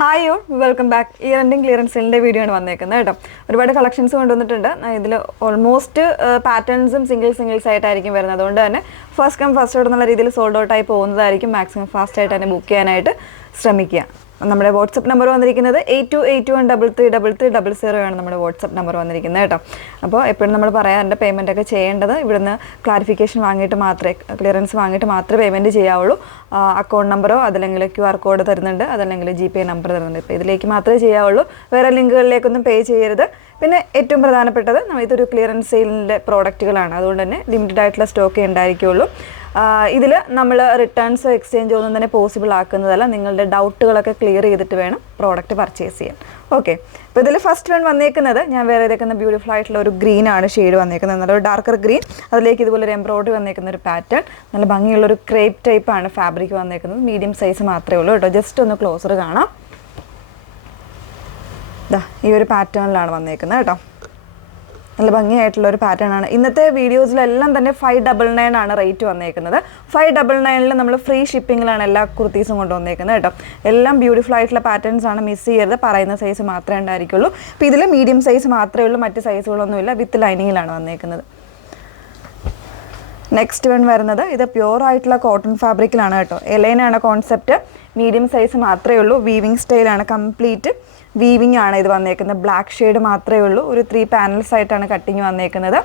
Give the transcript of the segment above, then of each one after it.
Hi yo welcome back. Year ending clearance സെയിലിൻ്റെ video ആണ് വന്നേക്കുന്നത് കേട്ടോ. ഒരുപാട് കളക്ഷൻസ് കൊണ്ടുവന്നിട്ടുണ്ട്. ഇതിൽ ഓൾമോസ്റ്റ് പാറ്റേൺസും സിംഗിൾസ് ആയിട്ടായിരിക്കും വരുന്നത്. അതുകൊണ്ട് തന്നെ ഫസ്റ്റ് കം ഫസ്റ്റ് ഔട്ട് എന്നുള്ള രീതിയിൽ സോൾഡ് ഔട്ട് ആയി പോകുന്നതായിരിക്കും. മാക്സിമം ഫാസ്റ്റ് ആയിട്ട് തന്നെ ബുക്ക് ചെയ്യാനായിട്ട് ശ്രമിക്കുക. നമ്മുടെ വാട്സപ്പ് നമ്പർ വന്നിരിക്കുന്നത് 8281333300 ആണ് നമ്മുടെ വാട്സപ്പ് നമ്പർ വന്നിരിക്കുന്നത് കേട്ടോ. അപ്പോൾ എപ്പോഴും നമ്മൾ പറയാറുണ്ട് പേയ്മെൻ്റ് ഒക്കെ ചെയ്യേണ്ടത് ഇവിടുന്ന് ക്ലാരിഫിക്കേഷൻ വാങ്ങിയിട്ട് മാത്രമേ, ക്ലിയറൻസ് വാങ്ങിയിട്ട് മാത്രമേ പേയ്മെൻറ്റ് ചെയ്യാവുള്ളൂ. അക്കൗണ്ട് നമ്പറോ അതല്ലെങ്കിൽ QR കോഡ് തരുന്നുണ്ട്, അതല്ലെങ്കിൽ GPay നമ്പർ തരുന്നുണ്ട്. ഇപ്പോൾ ഇതിലേക്ക് മാത്രമേ ചെയ്യാവുള്ളൂ. വേറെ ലിങ്കുകളിലേക്കൊന്നും പേ ചെയ്യരുത്. പിന്നെ ഏറ്റവും പ്രധാനപ്പെട്ടത് ഇതൊരു ക്ലിയറൻസ് സെയിലിൻ്റെ പ്രോഡക്റ്റുകളാണ്. അതുകൊണ്ട് തന്നെ ലിമിറ്റഡ് ആയിട്ടുള്ള സ്റ്റോക്കേ ഉണ്ടായിരിക്കുള്ളൂ. ഇതിൽ നമ്മൾ റിട്ടേൺസോ എക്സ്ചേഞ്ചോ ഒന്നും തന്നെ പോസിബിൾ ആക്കുന്നതല്ല. നിങ്ങളുടെ ഡൗട്ടുകളൊക്കെ ക്ലിയർ ചെയ്തിട്ട് വേണം പ്രോഡക്റ്റ് പർച്ചേസ് ചെയ്യാൻ. ഓക്കെ, അപ്പോൾ ഇതിൽ ഫസ്റ്റ് വൺ വന്നേക്കുന്നത് ഞാൻ വേറെ ഇതേക്കുന്ന ബ്യൂട്ടിഫുൾ ആയിട്ടുള്ള ഒരു ഗ്രീനാണ് ഷെയ്ഡ് വന്നേക്കുന്നത്. നല്ലൊരു ഡാർക്കർ ഗ്രീൻ, അതിലേക്ക് ഇതുപോലെ ഒരു എംബ്രോയിഡറി വന്നേക്കുന്ന ഒരു പാറ്റേൺ. നല്ല ഭംഗിയുള്ളൊരു ക്രേപ്പ് ടൈപ്പാണ് ഫാബ്രിക് വന്നേക്കുന്നത്. മീഡിയം സൈസ് മാത്രമേ ഉള്ളൂ കേട്ടോ. ജസ്റ്റ് ഒന്ന് ക്ലോസർ കാണാം. ഈ ഒരു പാറ്റേണിലാണ് വന്നേക്കുന്നത് കേട്ടോ. നല്ല ഭംഗിയായിട്ടുള്ള ഒരു പാറ്റേൺ ആണ്. ഇന്നത്തെ വീഡിയോസിലെല്ലാം തന്നെ 599 ആണ് റേറ്റ് വന്നേക്കുന്നത്. 599 നമ്മൾ ഫ്രീ ഷിപ്പിങ്ങിലാണ് എല്ലാ കുർത്തീസും കൊണ്ടുവന്നേക്കുന്നത് കേട്ടോ. എല്ലാം ബ്യൂട്ടിഫുൾ ആയിട്ടുള്ള പാറ്റേൺസ് ആണ്, മിസ് ചെയ്യരുത്. പറയുന്ന സൈസ് മാത്രമേ ഉണ്ടായിരിക്കുള്ളൂ. അപ്പോൾ ഇതിൽ മീഡിയം സൈസ് മാത്രമേ ഉള്ളൂ, മറ്റ് സൈസുകളൊന്നുമില്ല. വിത്ത് ലൈനിങ്ങിലാണ് വന്നേക്കുന്നത്. നെക്സ്റ്റ് വൺ വരുന്നത് ഇത് പ്യുവർ ആയിട്ടുള്ള കോട്ടൺ ഫാബ്രിക്കിലാണ് കേട്ടോ. എലൈനാണ് കോൺസെപ്റ്റ്. മീഡിയം സൈസ് മാത്രമേ ഉള്ളൂ. വീവിങ് സ്റ്റൈലാണ്, കംപ്ലീറ്റ് വീവിങ് ആണ് ഇത് വന്നേക്കുന്നത്. ബ്ലാക്ക് ഷെയ്ഡ് മാത്രമേ ഉള്ളൂ. ഒരു 3 പാനൽസ് ആയിട്ടാണ് കട്ടിങ് വന്നേക്കുന്നത്.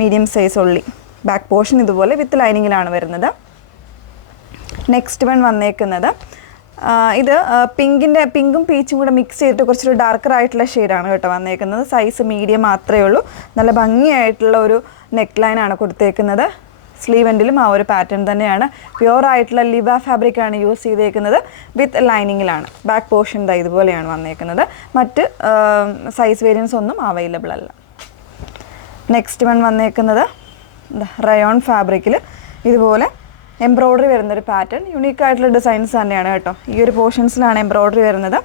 മീഡിയം സൈസ് ഉള്ളി. ബാക്ക് പോർഷൻ ഇതുപോലെ വിത്ത് ലൈനിങ്ങിലാണ് വരുന്നത്. നെക്സ്റ്റ് വൺ വന്നേക്കുന്നത് ഇത് പിങ്കും പീച്ചും കൂടെ മിക്സ് ചെയ്തിട്ട് കുറച്ചൊരു ഡാർക്കർ ആയിട്ടുള്ള ഷെയ്ഡാണ് കേട്ടോ വന്നേക്കുന്നത്. സൈസ് മീഡിയം മാത്രമേ ഉള്ളൂ. നല്ല ഭംഗിയായിട്ടുള്ള ഒരു നെക്ക് ലൈനാണ് കൊടുത്തേക്കുന്നത്. സ്ലീവ് എൻഡിലും ആ ഒരു പാറ്റേൺ തന്നെയാണ്. പ്യുവർ ആയിട്ടുള്ള ലിവ ഫാബ്രിക്കാണ് യൂസ് ചെയ്തേക്കുന്നത്. വിത്ത് ലൈനിങ്ങിലാണ്. ബാക്ക് പോർഷൻ ഇതുപോലെയാണ് വന്നേക്കുന്നത്. മറ്റ് സൈസ് വേരിയൻസ് ഒന്നും അവൈലബിൾ അല്ല. നെക്സ്റ്റ് വൺ വന്നേക്കുന്നത് റയോൺ ഫാബ്രിക്കിൽ ഇതുപോലെ എംബ്രോയ്ഡറി വരുന്നൊരു പാറ്റേൺ. യുണീക്ക് ആയിട്ടുള്ള ഡിസൈൻസ് തന്നെയാണ് കേട്ടോ. ഈ ഒരു പോർഷൻസിലാണ് എംബ്രോയ്ഡറി വരുന്നത്.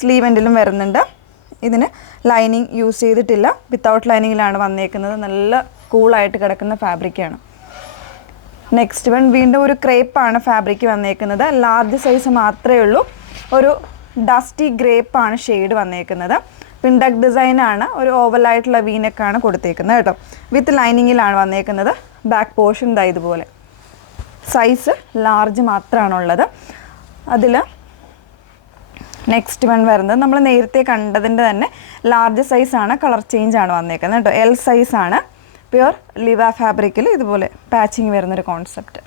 സ്ലീവ് എൻഡിലും വരുന്നുണ്ട്. ഇതിന് ലൈനിങ് യൂസ് ചെയ്തിട്ടില്ല. വിത്തൗട്ട് ലൈനിങ്ങിലാണ് വന്നേക്കുന്നത്. നല്ല കൂളായിട്ട് കിടക്കുന്ന ഫാബ്രിക്കാണ്. നെക്സ്റ്റ് വൺ വീണ്ടും ഒരു ക്രേപ്പാണ് ഫാബ്രിക് വന്നേക്കുന്നത്. ലാർജ് സൈസ് മാത്രമേ ഉള്ളൂ. ഒരു ഡസ്റ്റി ഗ്രേപ്പാണ് ഷെയ്ഡ് വന്നേക്കുന്നത്. പിൻഡക് ഡിസൈനാണ്. ഒരു ഓവലായിട്ടുള്ള വീനക്കാണ് കൊടുത്തേക്കുന്നത് കേട്ടോ. വിത്ത് ലൈനിങ്ങിലാണ് വന്നേക്കുന്നത്. ബാക്ക് പോർഷൻ ഇതുപോലെ. സൈസ് ലാർജ് മാത്രമാണുള്ളത്. അതിൽ നെക്സ്റ്റ് വൺ വരുന്നത് നമ്മൾ നേരത്തെ കണ്ടതിൻ്റെ തന്നെ ലാർജ് സൈസാണ്. കളർ ചേഞ്ച് ആണ് വന്നേക്കുന്നത് കേട്ടോ. L സൈസാണ്. പ്യുവർ ലിവ ഫാബ്രിക്കിൽ ഇതുപോലെ പാച്ചിങ് വരുന്നൊരു കോൺസെപ്റ്റ്.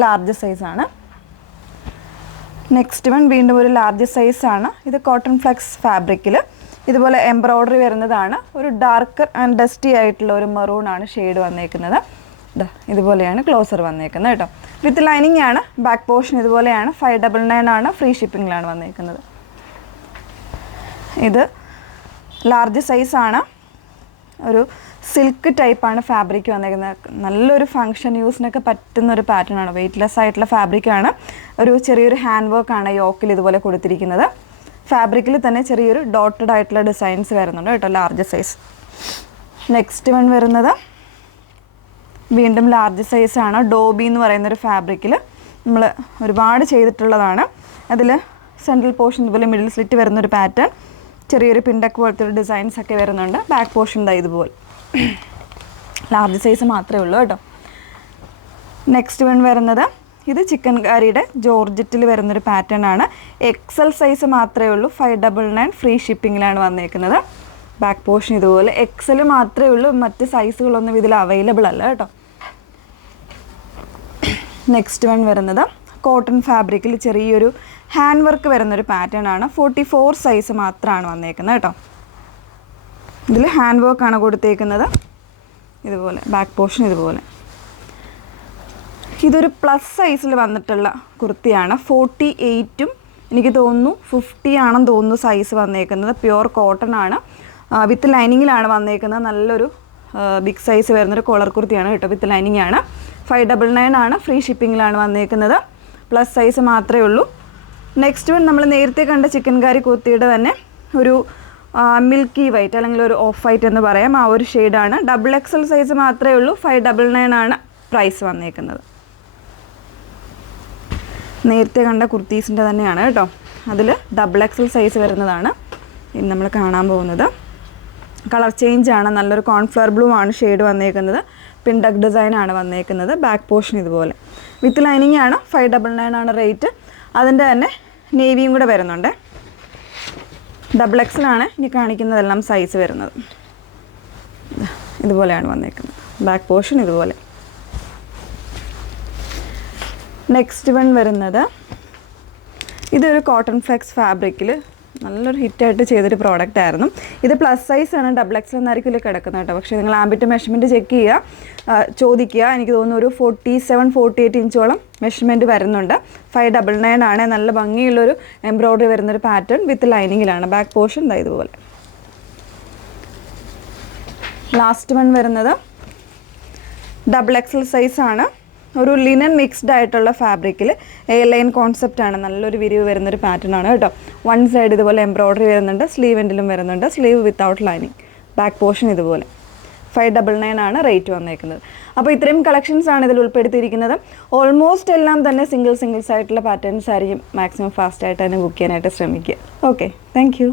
ലാർജ് സൈസാണ്. നെക്സ്റ്റ് വൺ വീണ്ടും ഒരു ലാർജ് സൈസാണ്. ഇത് കോട്ടൺ ഫ്ലെക്സ് ഫാബ്രിക്കിൽ ഇതുപോലെ എംബ്രോയ്ഡറി വരുന്നതാണ്. ഒരു ഡാർക്കർ ആൻഡ് ഡസ്റ്റി ആയിട്ടുള്ള ഒരു മെറൂൺ ആണ് ഷെയ്ഡ് വന്നേക്കുന്നത്. ഇതുപോലെയാണ് ക്ലോസർ വന്നേക്കുന്നത് കേട്ടോ. വിത്ത് ലൈനിങ് ആണ്. ബാക്ക് പോർഷൻ ഇതുപോലെയാണ്. 599 ആണ്. ഫ്രീ ഷിപ്പിങ്ങിലാണ് വന്നേക്കുന്നത്. ഇത് ലാർജ് സൈസാണ്. ഒരു സിൽക്ക് ടൈപ്പാണ് ഫാബ്രിക് വന്നേക്കുന്നത്. നല്ലൊരു ഫങ്ഷൻ യൂസിനൊക്കെ പറ്റുന്നൊരു പാറ്റേൺ ആണ്. വെയ്റ്റ്ലെസ് ആയിട്ടുള്ള ഫാബ്രിക്കാണ്. ഒരു ചെറിയൊരു ഹാൻഡ് വർക്കാണ് യോക്കിൽ ഇതുപോലെ കൊടുത്തിരിക്കുന്നത്. ഫാബ്രിക്കിൽ തന്നെ ചെറിയൊരു ഡോട്ടഡ് ആയിട്ടുള്ള ഡിസൈൻസ് വരുന്നുണ്ട് കേട്ടോ. Large size. നെക്സ്റ്റ് വൺ വരുന്നത് വീണ്ടും ലാർജ് സൈസാണ്. ഡോബി എന്ന് പറയുന്നൊരു ഫാബ്രിക്കിൽ നമ്മൾ ഒരുപാട് ചെയ്തിട്ടുള്ളതാണ്. അതിൽ സെൻട്രൽ പോർഷൻ ഇതുപോലെ മിഡിൽ സ്ലിറ്റ് വരുന്നൊരു പാറ്റേൺ. ചെറിയൊരു പിൻഡക്ക് പോലത്തെ ഒരു ഡിസൈൻസ് ഒക്കെ വരുന്നുണ്ട്. ബാക്ക് പോർഷൻ ഇതുപോലെ. ലാർജ് സൈസ് മാത്രമേ ഉള്ളൂ കേട്ടോ. നെക്സ്റ്റ് വൺ വരുന്നത് ഇത് ചിക്കൻ കാരിയുടെ ജോർജറ്റിൽ വരുന്നൊരു പാറ്റേൺ ആണ്. XL സൈസ് മാത്രമേ ഉള്ളൂ. 599 ഫ്രീ ഷിപ്പിങ്ങിലാണ് വന്നേക്കുന്നത്. ബാക്ക് പോർഷൻ ഇതുപോലെ. XL മാത്രമേ ഉള്ളൂ. മറ്റ് സൈസുകളൊന്നും ഇതിൽ അവൈലബിൾ അല്ല കേട്ടോ. നെക്സ്റ്റ് വൺ വരുന്നത് കോട്ടൺ ഫാബ്രിക്കിൽ ചെറിയൊരു ഹാൻഡ് വർക്ക് വരുന്നൊരു പാറ്റേൺ ആണ്. 44 സൈസ് മാത്രമാണ് വന്നേക്കുന്നത് കേട്ടോ. ഇതിൽ ഹാൻഡ് വർക്കാണ് കൊടുത്തേക്കുന്നത്. ഇതുപോലെ ബാക്ക് പോർഷൻ ഇതുപോലെ. ഇതൊരു പ്ലസ് സൈസിൽ വന്നിട്ടുള്ള കുർത്തിയാണ്. 48ഉം എനിക്ക് തോന്നുന്നു 50 ആണെന്ന് തോന്നുന്നു സൈസ് വന്നേക്കുന്നത്. പ്യുവർ കോട്ടൺ ആണ്. വിത്ത് ലൈനിങ്ങിലാണ് വന്നേക്കുന്നത്. നല്ലൊരു ബിഗ് സൈസ് വരുന്നൊരു കോളർ കുർത്തിയാണ് കേട്ടോ. വിത്ത് ലൈനിങ് ആണ്. 599 ആണ്. ഫ്രീ ഷിപ്പിങ്ങിലാണ് വന്നേക്കുന്നത്. പ്ലസ് സൈസ് മാത്രമേ ഉള്ളൂ. നെക്സ്റ്റ് വൺ നമ്മൾ നേരത്തെ കണ്ട ചിക്കൻ കാരി കുർത്തിയുടെ തന്നെ ഒരു മിൽക്കി വൈറ്റ് അല്ലെങ്കിൽ ഒരു ഓഫ് വൈറ്റ് എന്ന് പറയാം. ആ ഒരു ഷെയ്ഡാണ്. XXL സൈസ് മാത്രമേ ഉള്ളൂ. 599 ആണ് പ്രൈസ് വന്നേക്കുന്നത്. നേരത്തെ കണ്ട കുർത്തീസിൻ്റെ തന്നെയാണ് കേട്ടോ. അതിൽ XXL സൈസ് വരുന്നതാണ് ഇന്ന് നമ്മൾ കാണാൻ പോകുന്നത്. കളർ ചേഞ്ച് ആണ്, നല്ലൊരു കോൺഫ്ലവർ ബ്ലൂ ആണ് ഷെയ്ഡ് വന്നേക്കുന്നത്. പിൻഡക് ഡിസൈൻ ആണ് വന്നേക്കുന്നത്. ബാക്ക് പോർഷൻ ഇതുപോലെ വിത്ത് ലൈനിങ് ആണ്. 599 ആണ് റേറ്റ്. അതിൻ്റെ തന്നെ നേവിയും കൂടെ വരുന്നുണ്ട്. XXL ആണ് ഇനി കാണിക്കുന്നതെല്ലാം സൈസ് വരുന്നത്. ഇതുപോലെയാണ് വന്നേക്കുന്നത്. ബാക്ക് പോർഷൻ ഇതുപോലെ. നെക്സ്റ്റ് വൺ വരുന്നത് ഇതൊരു കോട്ടൺ ഫ്ലെക്സ് ഫാബ്രിക്കിൽ നല്ലൊരു ഹിറ്റായിട്ട് ചെയ്തൊരു പ്രോഡക്റ്റ് ആയിരുന്നു. ഇത് പ്ലസ് സൈസ് ആണ്, XXL എന്നായിരിക്കും കിടക്കുന്നത് കേട്ടോ. പക്ഷേ നിങ്ങൾ ആംബിറ്റ് മെഷർമെൻറ്റ് ചെക്ക് ചെയ്യുക, ചോദിക്കുക. എനിക്ക് തോന്നുന്നു ഒരു 47-48 ഇഞ്ചോളം മെഷർമെൻറ്റ് വരുന്നുണ്ട്. 599 ആണ്. നല്ല ഭംഗിയുള്ളൊരു എംബ്രോയ്ഡറി വരുന്നൊരു പാറ്റേൺ വിത്ത് ലൈനിങ്ങിലാണ്. ബാക്ക് പോർഷൻ ഇതാ ഇതുപോലെ. ലാസ്റ്റ് വൺ വരുന്നത് XXL സൈസ് ആണ്. ഒരു ലിനൻ മിക്സ്ഡ് ആയിട്ടുള്ള ഫാബ്രിക്കിൽ ലൈൻ കോൺസെപ്റ്റ് ആണ്. നല്ലൊരു വിരിവ് വരുന്നൊരു പാറ്റേൺ ആണ് കേട്ടോ. വൺ സൈഡ് ഇതുപോലെ എംബ്രോയ്ഡറി വരുന്നുണ്ട്, സ്ലീവ് എൻഡിലും വരുന്നുണ്ട്. Sleeve without lining. Back portion ഇതുപോലെ. 599 ആണ് റേറ്റ് വന്നേക്കുന്നത്. അപ്പോൾ ഇത്രയും കളക്ഷൻസ് ആണ് ഇതിൽ ഉൾപ്പെടുത്തിയിരിക്കുന്നത്. ഓൾമോസ്റ്റ് എല്ലാം തന്നെ സിംഗിൾസ് ആയിട്ടുള്ള പാറ്റേൺസ് ആയിരിക്കും. മാക്സിമം ഫാസ്റ്റ് ആയിട്ട് തന്നെ ബുക്ക് ചെയ്യാനായിട്ട് ശ്രമിക്കുക. Okay, thank you.